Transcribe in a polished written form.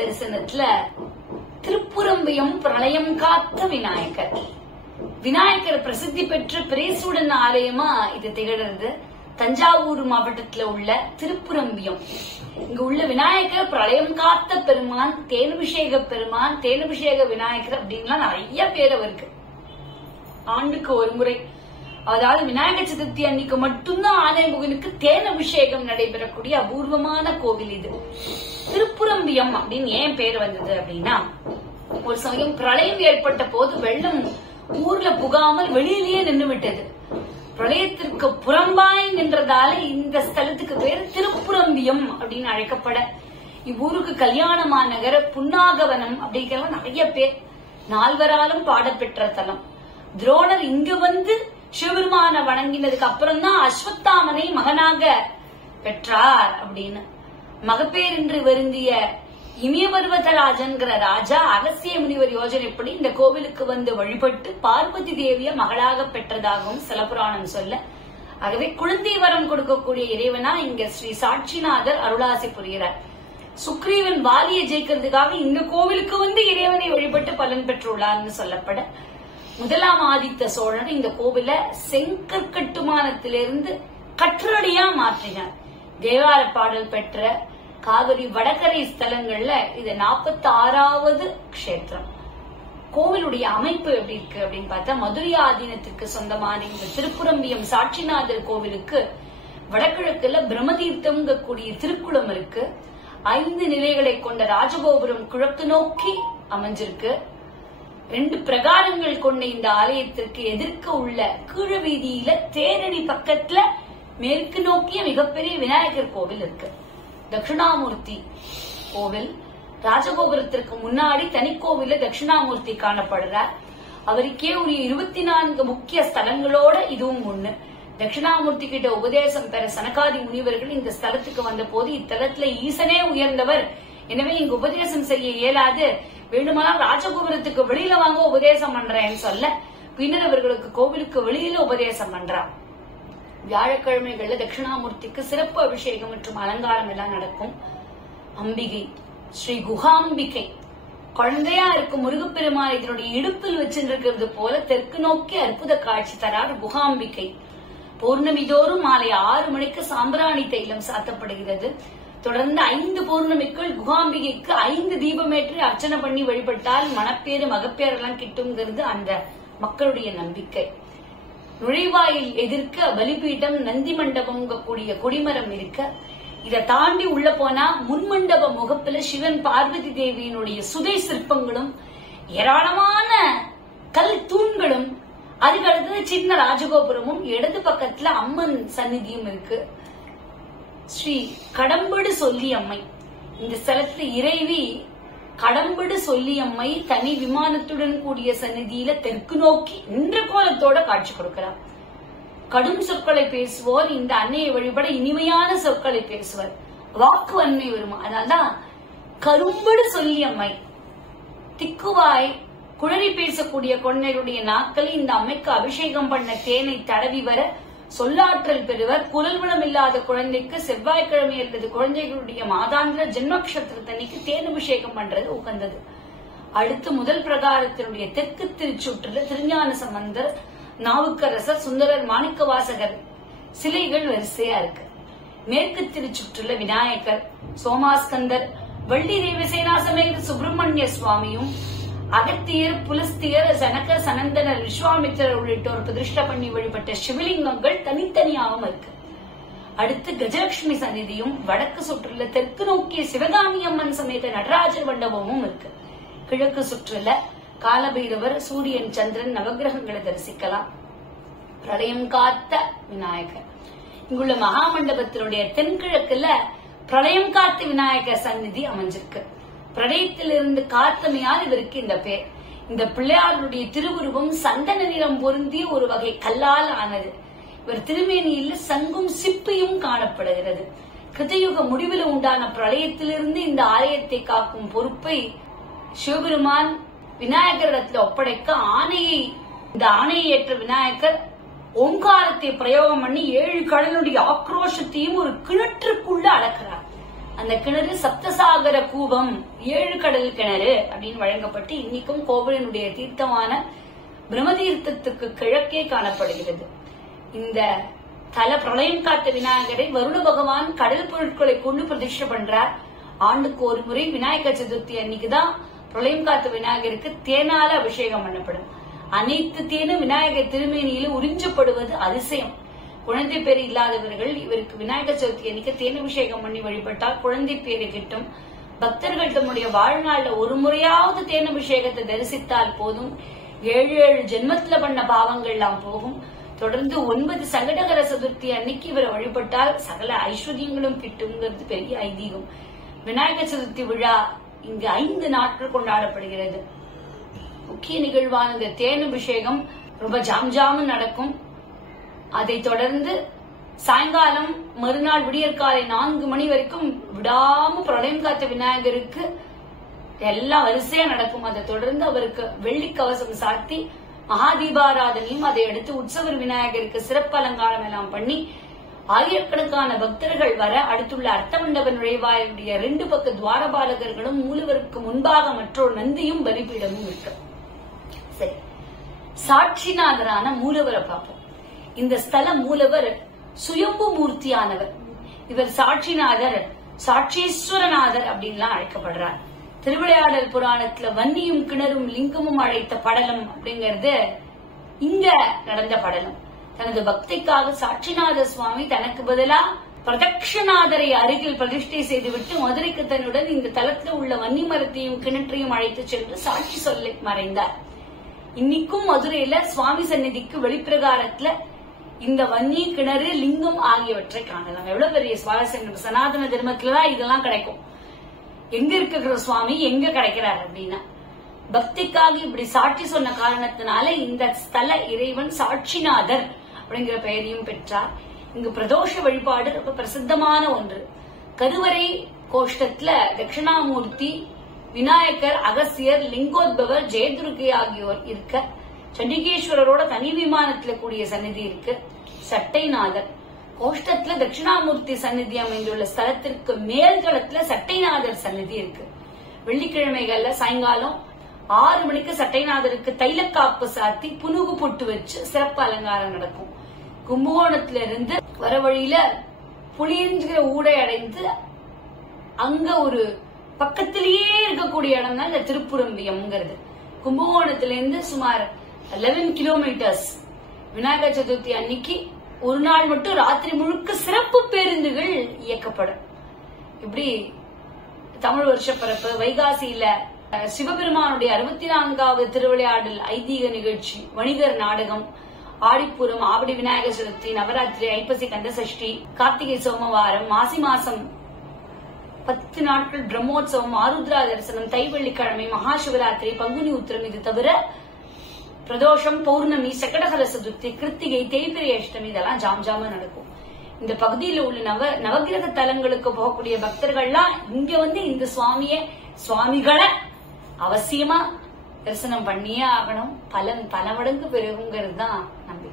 தரிசனத்துல திருப்புரம்பியம் பிரளயம் காத்த விநாயகர். விநாயகர் பிரசித்தி பெற்ற பிரேசுடன் ஆலயமா இது திகழ்றது. தஞ்சாவூர் மாவட்டத்துல உள்ள திருப்புரம்பியம். இங்க உள்ள விநாயகர் பிரளயம் காத்த பெருமான், தேனபிஷேக பெருமான், தேனபிஷேக விநாயகர் அப்படின்லாம் நிறைய பேர் அவருக்கு. ஆண்டுக்கு ஒரு முறை, அதாவது விநாயகர் சதுர்த்தி அன்னைக்கு மட்டும்தான் ஆனைமுகனுக்கு தேன் அபிஷேகம் நடைபெறக்கூடிய அபூர்வமான கோவில் இது. திருப்புரம்பியம் அப்படின்னு ஏன் பேர் வந்தது அப்படின்னா, ஒரு சமயம் பிரளயம் ஏற்பட்ட போது வெள்ளம் ஊர்ல புகாமல் வெளியிலேயே நின்று விட்டது. பிரளயத்திற்கு புறம்பாய் நின்றதால இந்த ஸ்தலத்துக்கு பேர் திருப்புரம்பியம் அப்படின்னு அழைக்கப்பட, இவ்வூருக்கு கல்யாணமா நகர, புன்னாகவனம் அப்படிங்கிற நிறைய பேர், நால்வராலும் பாடப்பெற்ற தலம். துரோணர் இங்க வந்து சிவபெருமான வணங்கினதுக்கு அப்புறம் தான் அஸ்வத்தாமனை மகனாக பெற்றார் அப்படின்னு. மகப்பேரின்றி வருந்திய இமயபர்வதராஜன்கிற ராஜா அகஸ்திய முனிவர் யோஜனைப்படி இந்த கோவிலுக்கு வந்து வழிபட்டு பார்வதி தேவிய மகளாக பெற்றதாகவும் சிலபுராணம் சொல்ல, ஆகவே குழந்தை வரம் கொடுக்கக்கூடிய இறைவனா இங்க ஸ்ரீ சாட்சிநாதர் அருளாசி புரிகிறார். சுக்ரீவன் வாலியை ஜெயிக்கிறதுக்காக இந்த கோவிலுக்கு வந்து இறைவனை வழிபட்டு பலன் பெற்றுள்ளார்னு சொல்லப்பட, முதலாம் ஆதித்த சோழன் இந்த கோவில செங்கற்கட்டுமானத்திலிருந்து கற்றடியா மாற்றினார். தேவார பாடல் பெற்ற காவிரி வடகரை ஸ்தலங்கள்ல இது 46வது கஷேத்திரம். கோவிலுடைய அமைப்பு எப்படி இருக்கு அப்படின்னு பார்த்தா, மதுரை ஆதீனத்திற்கு சொந்தமான இந்த திருப்புரம்பியம் சாட்சிநாதர் கோவிலுக்கு வடகிழக்குல பிரம்மதீர்த்தம் கூடிய திருக்குளம் இருக்கு. 5 நிலைகளை கொண்ட ராஜகோபுரம் கிழக்கு நோக்கி அமைஞ்சிருக்கு. 2 பிரகாரங்கள் கொண்ட இந்த ஆலயத்திற்கு எதிர்க்க உள்ள கீழ வீதியில தேரடி பக்கத்துல மேற்கு நோக்கிய மிகப்பெரிய விநாயகர் கோவில் இருக்கு. தட்சிணாமூர்த்தி கோவில், ராஜகோபுரத்திற்கு முன்னாடி தனிக்கோவில தட்சிணாமூர்த்தி காணப்படுறார். அவருக்கே ஒரு 24 முக்கிய ஸ்தலங்களோட இதுவும் ஒண்ணு. தட்சிணாமூர்த்தி கிட்ட உபதேசம் பெற சனகாதி முனிவர்கள் இந்த ஸ்தலத்துக்கு வந்த போது, இத்தலத்துல ஈசனே உயர்ந்தவர், எனவே இங்க உபதேசம் செய்ய இயலாது, வேண்டுமானால் ராஜகோபுரத்துக்கு வெளியில வாங்க உபதேசம் பண்றேன்னு சொல்ல, பின்னர் அவர்களுக்கு கோவிலுக்கு வெளியில உபதேசம் பண்றான். வியாழக்கிழமைகள்ல தட்சிணாமூர்த்திக்கு சிறப்பு அபிஷேகம் மற்றும் அலங்காரம் எல்லாம் நடக்கும். அம்பிகை ஸ்ரீ குஹாம்பிகை குழந்தையா இருக்கும் முருகப்பெருமான் இதனுடைய இடுப்பில் வச்சிருக்கிறது போல தெற்கு நோக்கி அற்புத காட்சி தரார் குஹாம்பிகை. பௌர்ணமி தோறும் மாலை 6 மணிக்கு சாம்பிராணி தைலம் சாத்தப்படுகிறது. தொடர்ந்து 5 பௌர்ணமிக்குள் குஹாம்பிகைக்கு 5 தீபமேற்றி அர்ச்சனை பண்ணி வழிபட்டால் மணப்பேறு மகப்பேறு எல்லாம் கிட்டுங்கிறது அந்த மக்களுடைய நம்பிக்கை. நுழைவாயில் எதிர்க்க பலிபீடம், நந்தி மண்டபம் கூடிய கொடிமரம் இருக்க, இதை தாண்டி உள்ள போனா முன்மண்டப முகப்புல சிவன் பார்வதி தேவியினுடைய சுதை சிற்பங்களும் ஏராளமான கல் தூண்களும், அதுக்கு அடுத்தது சின்ன ராஜகோபுரமும், இடது பக்கத்துல அம்மன் சந்நிதியும் இருக்கு. ஸ்ரீ கடம்படு சொல்லியம்மை இந்த ஸ்தலத்துல இறைவி கடம்படு சொல்லியம்மை தனி விமானத்துடன் கூடிய சந்நிதியில தெற்கு நோக்கி நின்ற கோலத்தோட காட்சி கொடுக்கிறார். கடும் சொற்களை பேசுவோர் இந்த அன்னையை வழிபட இனிமையான சொற்களை பேசுவர், வாக்கு வன்மை வருமா. அதனால்தான் கரும்படு சொல்லியம்மை. திக்குவாய் குழறி பேசக்கூடிய கொன்னையுடைய நாட்கள் இந்த அம்மைக்கு அபிஷேகம் பண்ண தேனை தடவி வர சொல்லாற்றல் பெறுவர். குரல் வளம் இல்லாத குழந்தைக்கு செவ்வாய்க்கிழமை அல்லது குழந்தைகளுடைய மாதாந்திர ஜென்மக்ஷத்திரத்தன்னைக்கு தேன் அபிஷேகம் பண்றது உகந்தது. அடுத்து முதல் பிரகாரத்தினுடைய தெற்கு திருச்சுற்றுல திருஞான சம்பந்தர், நாவுக்கரசர், சுந்தரர், மாணிக்கவாசகர் சிலைகள் வரிசையா இருக்கு. மேற்கு திருச்சுற்றுல விநாயகர், சோமாஸ்கந்தர், வள்ளி தேவசேனா சமேத சுப்பிரமணிய சுவாமியும், அகத்தியர், புலஸ்தியர், ஜனக, சனந்தனர், விஸ்வாமித்திரர் உள்ளிட்டோர் பிரதிஷ்டை பண்ணி வழிபட்ட சிவலிங்கங்கள் தனித்தனியாகவும் இருக்கு. அடுத்து கஜலட்சுமி சந்நிதியும், வடக்கு சுற்றுல தெற்கு நோக்கிய சிவகாமி அம்மன் சமேத நடராஜர் மண்டபமும் இருக்கு. கிழக்கு சுற்றுல காலபைரவர், சூரியன், சந்திரன், நவகிரகங்களை தரிசிக்கலாம். பிரளயம் காத்த விநாயகர். இங்குள்ள மகாமண்டபத்தினுடைய தென்கிழக்குல பிரளயம் காத்த விநாயகர் சந்நிதி அமைஞ்சிருக்கு. பிரளயத்திலிருந்து காத்தமையால் இவருக்கு இந்த பேர். இந்த பிள்ளையாருடைய திருவுருவம் சந்தன நிறம் பொருந்திய ஒரு வகை கல்லால் ஆனது. இவர் திருமேனியில் சங்கும் சிப்பியும் காணப்படுகிறது. கிருதயுக முடிவில் உண்டான பிரளயத்திலிருந்து இந்த ஆலயத்தை காக்கும் பொறுப்பை சிவபெருமான் விநாயகரிடத்தில் ஒப்படைக்க இந்த ஆணையை ஏற்ற விநாயகர் ஓங்காரத்தை பிரயோகம் பண்ணி 7 கடலுடைய ஆக்ரோஷத்தையும் ஒரு கிணற்றுக்குள்ள அடக்கிறார். அந்த கிணறு சப்தசாகர கூபம் 7 கடல் கிணறு அப்படின்னு வழங்கப்பட்டு இன்னைக்கும் கோவிலினுடைய தீர்த்தமான பிரம்மதீர்த்தத்துக்கு கிழக்கே காணப்படுகிறது. இந்த தல பிரளயம் காத்த விநாயகரை வருண பகவான் கடல் பொருட்களை கொண்டு பிரதிஷ்டை பண்றார். ஆண்டுக்கு ஒரு முறை விநாயகர் சதுர்த்தி அன்னைக்குதான் பிரளயம் காத்த விநாயகருக்கு தேனால அபிஷேகம் பண்ணப்படும். அனைத்து தேனும் விநாயகர் திருமேனியில உறிஞ்சப்படுவது அதிசயம். குழந்தை பேர் இல்லாதவர்கள் இவருக்கு விநாயகர் சதுர்த்தி அன்னைக்கு தேனபிஷேகம் பண்ணி வழிபட்டால் குழந்தை பேரு கிட்டும். பக்தர்கள் தம்முடைய வாழ்நாள்ல ஒரு முறையாவது தேனபிஷேகத்தை தரிசித்தால் போதும், 7 ஜென்மத்துல பண்ண பாவங்கள் எல்லாம் போகும். தொடர்ந்து 9 சங்கடகர சதுர்த்தி அன்னைக்கு இவரை வழிபட்டால் சகல ஐஸ்வர்யங்களும் கிட்டுங்கிறது பெரிய ஐதீகம். விநாயகர் சதுர்த்தி விழா இங்கு 5 நாட்கள் கொண்டாடப்படுகிறது. முக்கிய நிகழ்வான இந்த தேனபிஷேகம் ரொம்ப ஜாம் நடக்கும். அதை தொடர்ந்து சாயங்காலம் மறுநாள் விடியற்காலை 4 மணி வரைக்கும் விடாம பிரளயம் காத்த விநாயகருக்கு எல்லாம் வரிசையா நடக்கும். அதை தொடர்ந்து அவருக்கு வெள்ளி கவசம் சாத்தி மகாதீபாராதனையும், அதை அடுத்து உற்சவர் விநாயகருக்கு சிறப்பு அலங்காரம் எல்லாம் பண்ணி ஆயிரக்கணக்கான பக்தர்கள் வர அடுத்துள்ள அர்த்தமண்டப நுழைவாயுடைய 2 பக்க துவாரபாலகர்களும் மூலவருக்கு முன்பாக மற்றொரு நந்தியும் பலிபீடமும் இருக்கு. சரி, சாட்சிநாதரான மூலவரை பார்ப்போம். இந்த ஸ்தல மூலவர் சுயம்பு மூர்த்தியானவர். இவர் சாட்சிநாதர், சாட்சீஸ்வரநாதர் அப்படின்லாம் அழைக்கப்படுறார். திருவிளையாடல் புராணத்துல வன்னியும் கிணறும் லிங்கமும் அழைத்த படலம் அப்படிங்கறது இங்க நடந்த படலம். தனது பக்திக்காக சாட்சிநாத சுவாமி தனக்கு பதிலா பிரதக்ஷநாதரை அருகில் பிரதிஷ்டை செய்துவிட்டு மதுரைக்கு தன்னுடன் இந்த தலத்துல உள்ள வன்னி மரத்தையும் கிணற்றையும் அழைத்து சென்று சாட்சி சொல்லி மறைந்தார். இன்னைக்கும் மதுரையில சுவாமி சந்நிதிக்கு வெளிப்பிரகாரத்துல இந்த வன்னி, கிணறு, லிங்கம் ஆகியவற்றை காணலாம். எவ்வளவு பெரிய சுவாரஸ்யம்! சனாதன தர்மத்துலதான் இதெல்லாம் கிடைக்கும். எங்க இருக்கிற சுவாமி எங்க கிடைக்கிறார் அப்படின்னா, பக்திக்காக இப்படி சாட்சி சொன்ன காரணத்தினால இந்த ஸ்தல இறைவன் சாட்சிநாதர் அப்படிங்கிற பெயரையும் பெற்றார். இங்கு பிரதோஷ வழிபாடு ரொம்ப பிரசித்தமான ஒன்று. கருவறை கோஷ்டத்துல தட்சிணாமூர்த்தி, விநாயகர், அகசியர், லிங்கோத்பவர், ஜெயதுர்கை ஆகியோர் இருக்க, சண்டிகேஸ்வரரோட தனி விமானத்துல கூடிய சந்நிதி இருக்கு. சட்டைநாதர் கோஷ்டத்துல தட்சிணாமூர்த்தி சந்நிதி அமைந்துள்ள ஸ்தலத்திற்கு மேல்தளத்துல சட்டைநாதர் சந்நிதி இருக்கு. வெள்ளிக்கிழமைகள்ல சாயங்காலம் 6 மணிக்கு சட்டைநாதருக்கு தைலக்காப்பு சாத்தி புனுகு பொட்டு வச்சு சிறப்பு அலங்காரம் நடக்கும். கும்பகோணத்துல இருந்து வர வழியில புளியஞ்சிற ஊடை அடைந்து அங்க ஒரு பக்கத்திலேயே இருக்கக்கூடிய இடம் தான் இந்த திருப்புரம்பியம்ங்கிறது. கும்பகோணத்திலிருந்து சுமார் 11 கிலோமீட்டர்ஸ். விநாயகர் சதுர்த்தி அன்னைக்கு ஒரு நாள் மட்டும் ராத்திரி முழுக்க சிறப்பு பேருந்துகள் இயக்கப்படும். இப்படி தமிழ் வருஷப்பரப்பு, வைகாசியில சிவபெருமானுடைய 64வது திருவிளையாடல் ஐதீக நிகழ்ச்சி, வணிகர் நாடகம், ஆடிப்புறம், ஆவடி விநாயகர் சதுர்த்தி, நவராத்திரி, ஐப்பசி கந்தசஷ்டி, கார்த்திகை சோமவாரம், மாசி மாசம் 10 நாட்கள் பிரம்மோற்சவம், ஆருத்ரா தரிசனம், தைவெள்ளிக்கிழமை, மகாசிவராத்திரி, பங்குனி உத்திரம், இது தவிர பிரதோஷம், பௌர்ணமி, சக்கடகர சதுர்த்தி, கிருத்திகை, தேய்பிரை அஷ்டமி இதெல்லாம் ஜாம் நடக்கும். இந்த பகுதியில் உள்ள நவகிரக தலங்களுக்கு போகக்கூடிய பக்தர்கள்லாம் இங்க வந்து இந்த சுவாமிகளை அவசியமா தரிசனம் பண்ணியே ஆகணும். பலன் பல மடங்கு பெருகுங்கிறது தான் நம்பிக்கை.